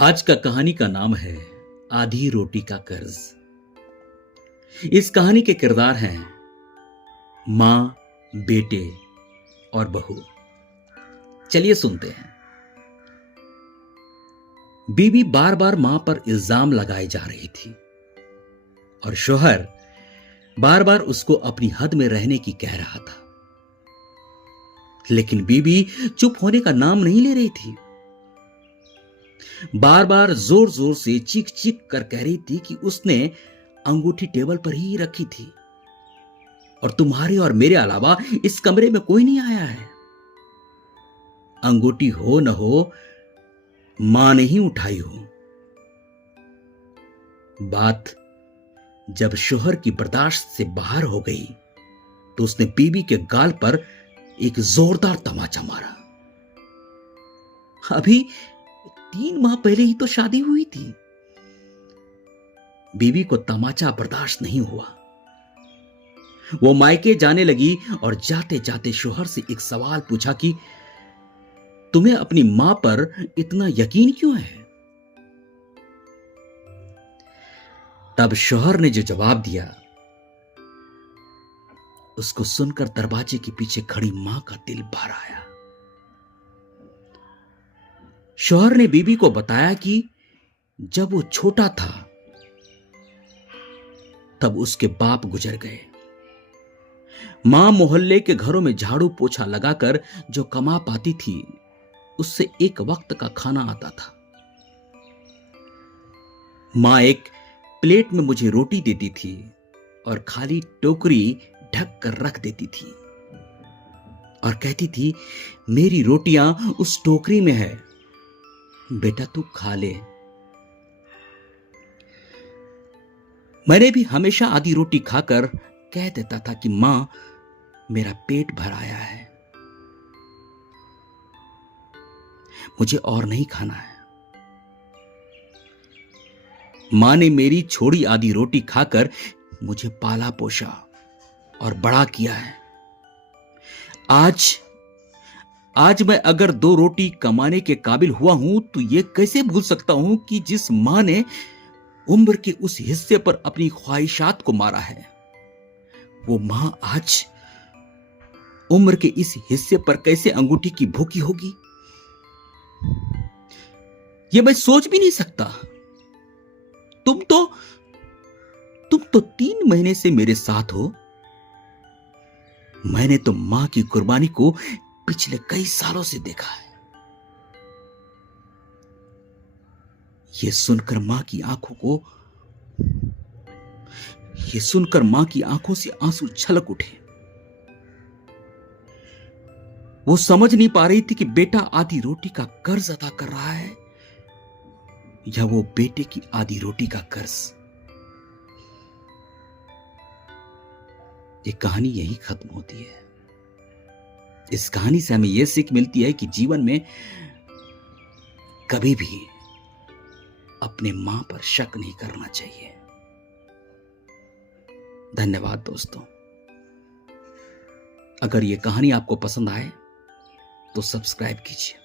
आज का कहानी का नाम है आधी रोटी का कर्ज। इस कहानी के किरदार हैं मां, बेटे और बहू। चलिए सुनते हैं। बीवी बार बार मां पर इल्जाम लगाई जा रही थी और शौहर बार बार उसको अपनी हद में रहने की कह रहा था, लेकिन बीवी चुप होने का नाम नहीं ले रही थी। बार बार जोर जोर से चीख चीख कर कह रही थी कि उसने अंगूठी टेबल पर ही रखी थी और तुम्हारे और मेरे अलावा इस कमरे में कोई नहीं आया है। अंगूठी हो न हो, मां ने ही उठाई हो। बात जब शौहर की बर्दाश्त से बाहर हो गई तो उसने बीवी के गाल पर एक जोरदार तमाचा मारा। अभी 3 माह पहले ही तो शादी हुई थी। बीवी को तमाचा बर्दाश्त नहीं हुआ। वो मायके जाने लगी और जाते जाते शौहर से एक सवाल पूछा कि तुम्हें अपनी मां पर इतना यकीन क्यों है? तब शौहर ने जो जवाब दिया, उसको सुनकर दरवाजे के पीछे खड़ी मां का दिल भर आया। शौहर ने बीवी को बताया कि जब वो छोटा था तब उसके बाप गुजर गए। मां मोहल्ले के घरों में झाड़ू पोछा लगाकर जो कमा पाती थी उससे एक वक्त का खाना आता था। मां एक प्लेट में मुझे रोटी देती थी और खाली टोकरी ढक कर रख देती थी और कहती थी मेरी रोटियां उस टोकरी में है, बेटा तू खा ले। मैंने भी हमेशा आधी रोटी खाकर कह देता था कि मां मेरा पेट भर आया है, मुझे और नहीं खाना है। मां ने मेरी छोड़ी आधी रोटी खाकर मुझे पाला पोषा और बड़ा किया है। आज मैं अगर 2 रोटी कमाने के काबिल हुआ हूं तो यह कैसे भूल सकता हूं कि जिस मां ने उम्र के उस हिस्से पर अपनी ख्वाहिशात को मारा है, वो मां आज उम्र के इस हिस्से पर कैसे अंगूठी की भूखी होगी, यह मैं सोच भी नहीं सकता। तुम तो 3 महीने से मेरे साथ हो। मैंने तो मां की कुर्बानी को पिछले कई सालों से देखा है। यह सुनकर मां की आंखों से आंसू छलक उठे। वो समझ नहीं पा रही थी कि बेटा आधी रोटी का कर्ज अदा कर रहा है या वो बेटे की आधी रोटी का कर्ज। ये कहानी यही खत्म होती है। इस कहानी से हमें यह सीख मिलती है कि जीवन में कभी भी अपने मां पर शक नहीं करना चाहिए। धन्यवाद दोस्तों। अगर यह कहानी आपको पसंद आए तो सब्सक्राइब कीजिए।